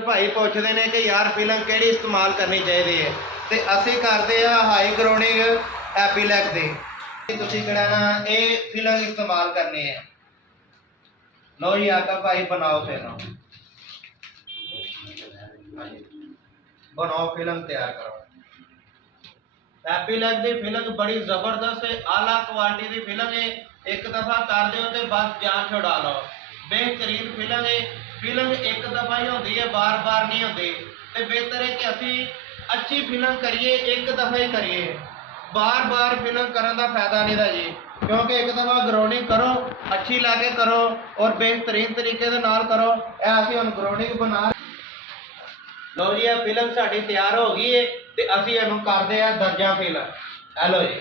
भाई पुछते हैं कि यार फिल्म केड़ी इस्तेमाल करनी चाहिए है, तो असी करते हैं हाई ग्रोनिंग एपीलैक की। तुसी किहड़ा ना ये फिल्म इस्तेमाल करनी है। लो जी आका भाई बनाओ फिल्म, बनाओ फिल्म तैयार करो। एपीलैक की फिल्म बड़ी जबरदस्त है, आला क्वालिटी की फिल्म है। एक दफा कर दो तो बस जान छुड़ा लो। बेहतरीन फिल्म है। फिल्म एक दफा ही होती है, बार बार नहीं होती। तो बेहतर है कि असी अच्छी फिल्म करिए, एक दफा ही करिए। बार बार फिल्म करने का फायदा नहीं था जी, क्योंकि एक दफा ग्रोनिंग करो, अच्छी लैके करो और बेहतरीन तरीके के नाल करो। असी हम ग्रोनिंग बना। लो जी फिल्म साड़ी तैयार हो गई है, तो असी इनू करते हैं दर्जा फिल्म। हेलो जी।